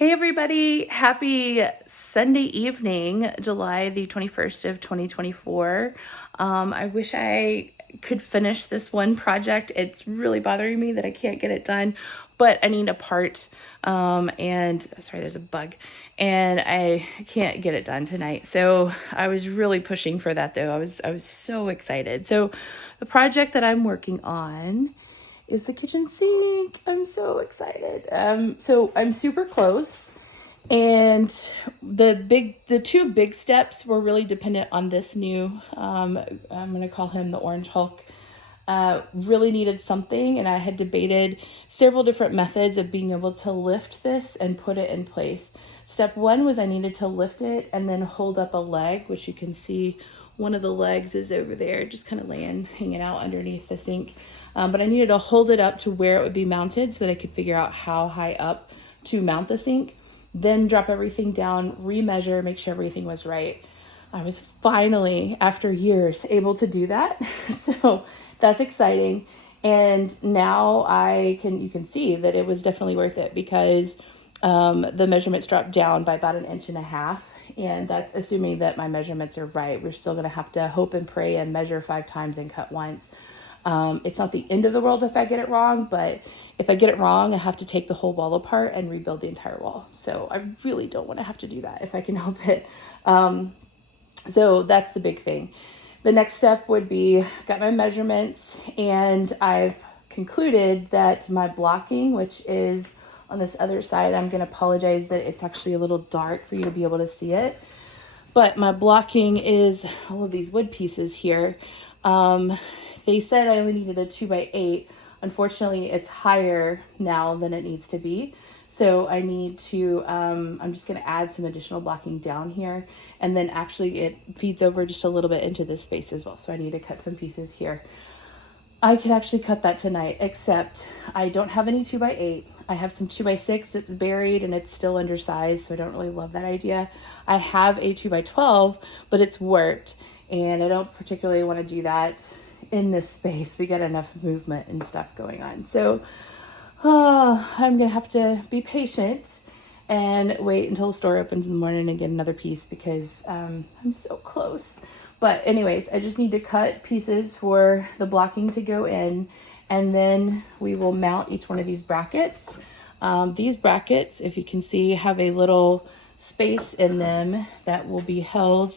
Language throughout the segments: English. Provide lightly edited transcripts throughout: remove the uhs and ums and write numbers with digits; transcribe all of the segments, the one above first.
Hey everybody, happy Sunday evening, July the 21st of 2024. I wish I could finish this one project. It's really bothering me that I can't get it done, but I need a part, and sorry, there's a bug, and I can't get it done tonight. So I was really pushing for that though. I was so excited. So the project that I'm working on is the kitchen sink. I'm so excited. So I'm super close. And the two big steps were really dependent on this new, I'm going to call him the Orange Hulk. Really needed something, and I had debated several different methods of being able to lift this and put it in place. Step one was I needed to lift it and then hold up a leg, which you can see one of the legs is over there, just kind of hanging out underneath the sink. But I needed to hold it up to where it would be mounted so that I could figure out how high up to mount the sink. Then drop everything down, remeasure, make sure everything was right. I was finally, after years, able to do that. So that's exciting. And now you can see that it was definitely worth it because the measurements dropped down by about 1.5 inches. And that's assuming that my measurements are right. We're still going to have to hope and pray and measure 5 times and cut once. It's not the end of the world if I get it wrong, but if I get it wrong, I have to take the whole wall apart and rebuild the entire wall. So I really don't want to have to do that if I can help it. So that's the big thing. The next step would be, got my measurements, and I've concluded that my blocking, which is on this other side, I'm going to apologize that it's actually a little dark for you to be able to see it. But my blocking is all of these wood pieces here. They said I only needed a 2x8. Unfortunately, it's higher now than it needs to be. So I need to, I'm just going to add some additional blocking down here. And then actually it feeds over just a little bit into this space as well. So I need to cut some pieces here. I could actually cut that tonight, except I don't have any 2x8. I have some 2x6 that's buried and it's still undersized, so I don't really love that idea. I have a 2x12, but it's worked, and I don't particularly want to do that in this space. We got enough movement and stuff going on. So I'm going to have to be patient and wait until the store opens in the morning and get another piece because I'm so close. But anyways, I just need to cut pieces for the blocking to go in, and then we will mount each one of these brackets. These brackets, if you can see, have a little space in them that will be held.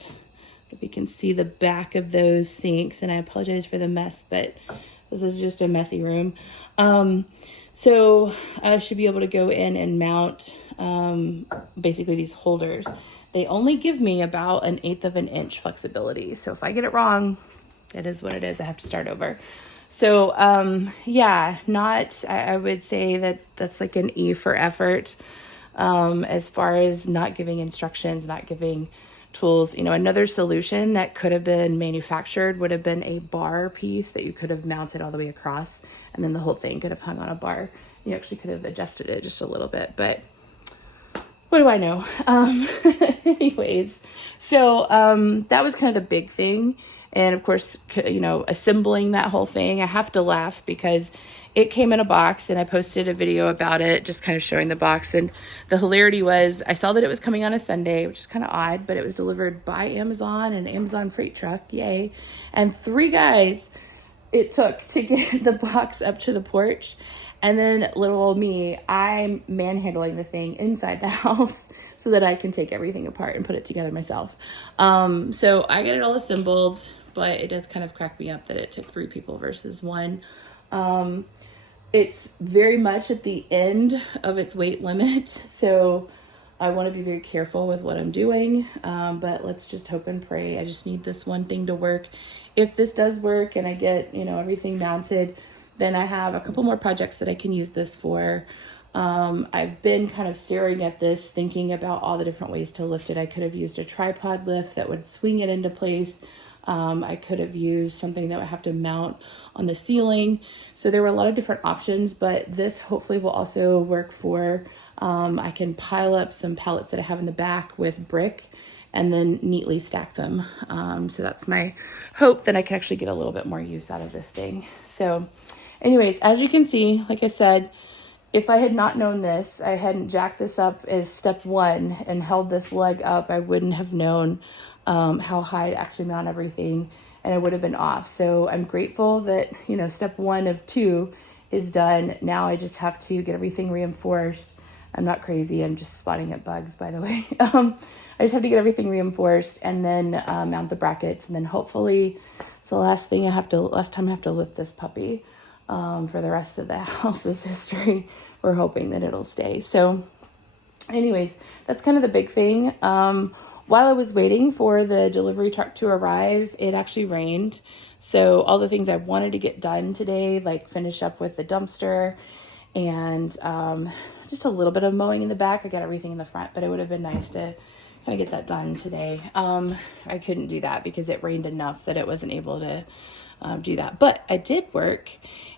If you can see the back of those sinks, and I apologize for the mess, but this is just a messy room. So I should be able to go in and mount basically these holders. They only give me about 1/8 of an inch flexibility. So if I get it wrong, it is what it is. I have to start over. So yeah, I would say that that's like an E for effort as far as not giving instructions, not giving tools. Another solution that could have been manufactured would have been a bar piece that you could have mounted all the way across, and then the whole thing could have hung on a bar. You actually could have adjusted it just a little bit, but what do I know? Anyways, so that was kind of the big thing. And of course, assembling that whole thing, I have to laugh because it came in a box, and I posted a video about it, just kind of showing the box. And the hilarity was, I saw that it was coming on a Sunday, which is kind of odd, but it was delivered by Amazon, an Amazon freight truck, yay. And 3 guys it took to get the box up to the porch. And then little old me, I'm manhandling the thing inside the house so that I can take everything apart and put it together myself. So I got it all assembled, but it does kind of crack me up that it took 3 people versus 1. It's very much at the end of its weight limit, so I want to be very careful with what I'm doing, but let's just hope and pray. I just need this one thing to work. If this does work and I get, everything mounted, then I have a couple more projects that I can use this for. I've been kind of staring at this, thinking about all the different ways to lift it. I could have used a tripod lift that would swing it into place. I could have used something that would have to mount on the ceiling. So there were a lot of different options, but this hopefully will also work for, I can pile up some pallets that I have in the back with brick and then neatly stack them. So that's my hope, that I can actually get a little bit more use out of this thing. So anyways, as you can see, like I said, if I had not known this, I hadn't jacked this up as step one and held this leg up, I wouldn't have known how high to actually mount everything, and I would have been off. So I'm grateful that, you know, step 1 of 2 is done. Now I just have to get everything reinforced. I'm not crazy. I'm just spotting at bugs, by the way. I just have to get everything reinforced and then mount the brackets, and then hopefully it's the last time I have to lift this puppy for the rest of the house's history. We're hoping that it'll stay. So anyways, that's kind of the big thing. While I was waiting for the delivery truck to arrive, it actually rained. So all the things I wanted to get done today, like finish up with the dumpster and just a little bit of mowing in the back. I got everything in the front, but it would have been nice to kind of get that done today. I couldn't do that because it rained enough that it wasn't able to do that. But I did work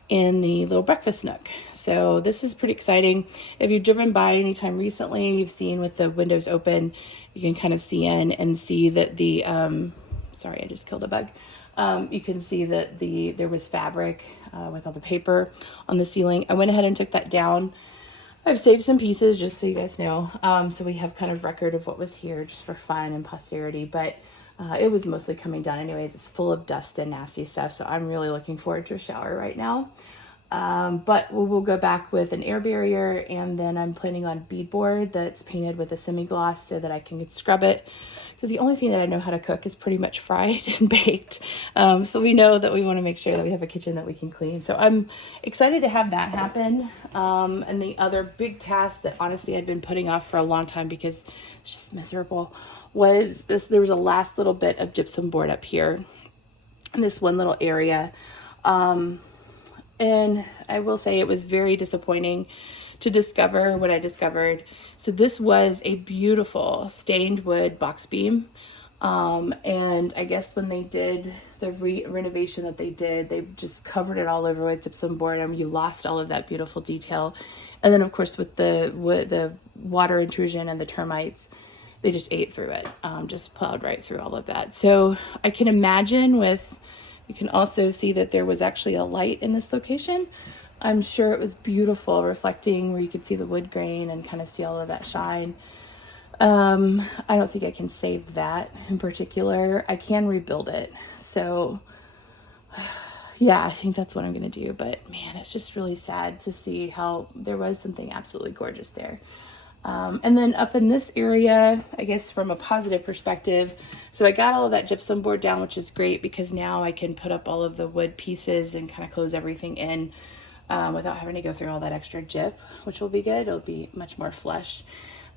in the little breakfast nook. So this is pretty exciting. If you've driven by anytime recently, you've seen with the windows open, you can kind of see in and see that the, sorry, I just killed a bug. You can see that there was fabric with all the paper on the ceiling. I went ahead and took that down. I've saved some pieces just so you guys know. So we have kind of record of what was here just for fun and posterity, but it was mostly coming down anyways. It's full of dust and nasty stuff. So I'm really looking forward to a shower right now. But we'll go back with an air barrier, and then I'm planning on beadboard that's painted with a semi-gloss so that I can scrub it. Because the only thing that I know how to cook is pretty much fried and baked. So we know that we want to make sure that we have a kitchen that we can clean. So I'm excited to have that happen. And the other big task that honestly I'd been putting off for a long time because it's just miserable was this. There was a last little bit of gypsum board up here in this one little area. And I will say it was very disappointing to discover what I discovered. So this was a beautiful stained wood box beam. And I guess when they did the renovation that they did, they just covered it all over with gypsum board. I mean, you lost all of that beautiful detail. And then of course with the water intrusion and the termites, they just ate through it, just plowed right through all of that. So I can imagine you can also see that there was actually a light in this location. I'm sure it was beautiful, reflecting where you could see the wood grain and kind of see all of that shine. I don't think I can save that in particular. I can rebuild it. So yeah, I think that's what I'm going to do. But man, it's just really sad to see how there was something absolutely gorgeous there. And then up in this area, I guess from a positive perspective, so I got all of that gypsum board down, which is great because now I can put up all of the wood pieces and kind of close everything in without having to go through all that extra gyp, which will be good. It'll be much more flush.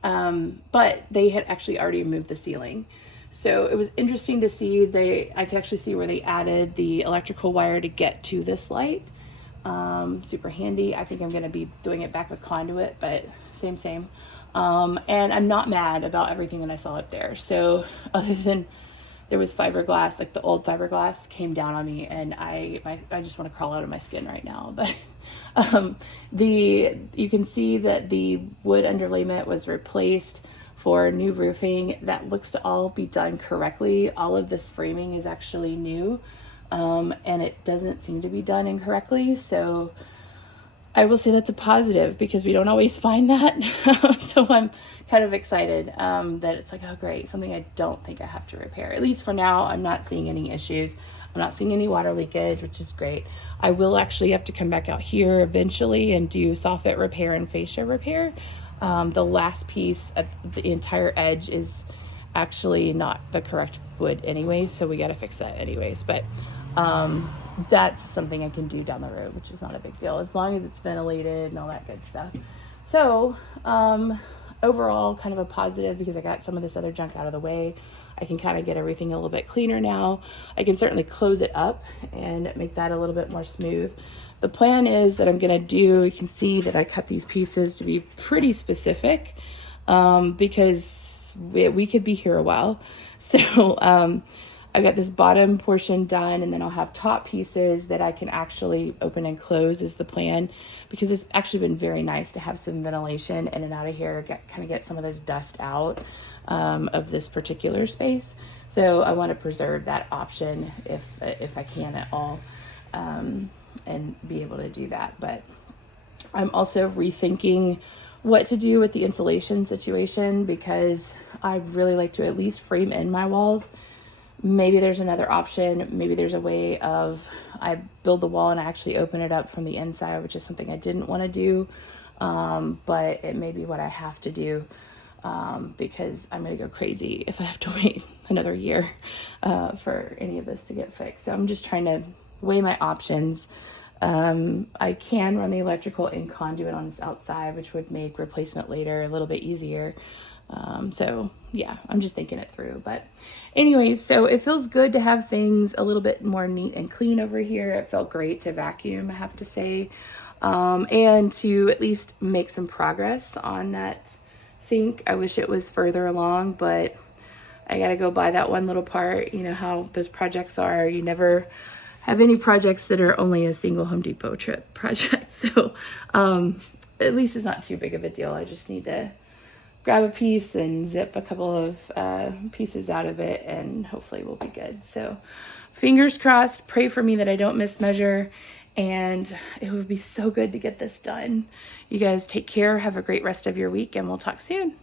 But they had actually already removed the ceiling. So it was interesting to see I could actually see where they added the electrical wire to get to this light. Super handy. I think I'm going to be doing it back with conduit, but same. And I'm not mad about everything that I saw up there. So other than there was fiberglass, like the old fiberglass came down on me, and I just want to crawl out of my skin right now. But you can see that the wood underlayment was replaced for new roofing. That looks to all be done correctly. All of this framing is actually new, and it doesn't seem to be done incorrectly. So I will say that's a positive because we don't always find that. So I'm kind of excited that it's like, oh great, something I don't think I have to repair. At least for now, I'm not seeing any issues. I'm not seeing any water leakage, which is great. I will actually have to come back out here eventually and do soffit repair and fascia repair. The last piece at the entire edge is actually not the correct wood anyways, so we got to fix that anyways. But that's something I can do down the road, which is not a big deal as long as it's ventilated and all that good stuff. So overall, kind of a positive because I got some of this other junk out of the way. I can kind of get everything a little bit cleaner now. I can certainly close it up and make that a little bit more smooth. The plan is that I'm going to do, you can see that I cut these pieces to be pretty specific because we could be here a while. So I've got this bottom portion done, and then I'll have top pieces that I can actually open and close is the plan, because it's actually been very nice to have some ventilation in and out of here, kind of get some of this dust out of this particular space. So I want to preserve that option if I can at all, and be able to do that. But I'm also rethinking what to do with the insulation situation because I really like to at least frame in my walls. Maybe there's another option. Maybe there's a way of I build the wall and I actually open it up from the inside, which is something I didn't want to do. But it may be what I have to do because I'm going to go crazy if I have to wait another year for any of this to get fixed. So I'm just trying to weigh my options. I can run the electrical in conduit on this outside, which would make replacement later a little bit easier. So yeah, I'm just thinking it through. But anyways, so it feels good to have things a little bit more neat and clean over here. It felt great to vacuum, I have to say, and to at least make some progress on that sink. I wish it was further along, but I gotta go buy that one little part. You know how those projects are. You never have any projects that are only a single Home Depot trip project. So at least it's not too big of a deal. I just need to grab a piece and zip a couple of pieces out of it, and hopefully we'll be good. So fingers crossed, pray for me that I don't mismeasure, and it would be so good to get this done. You guys take care, have a great rest of your week, and we'll talk soon.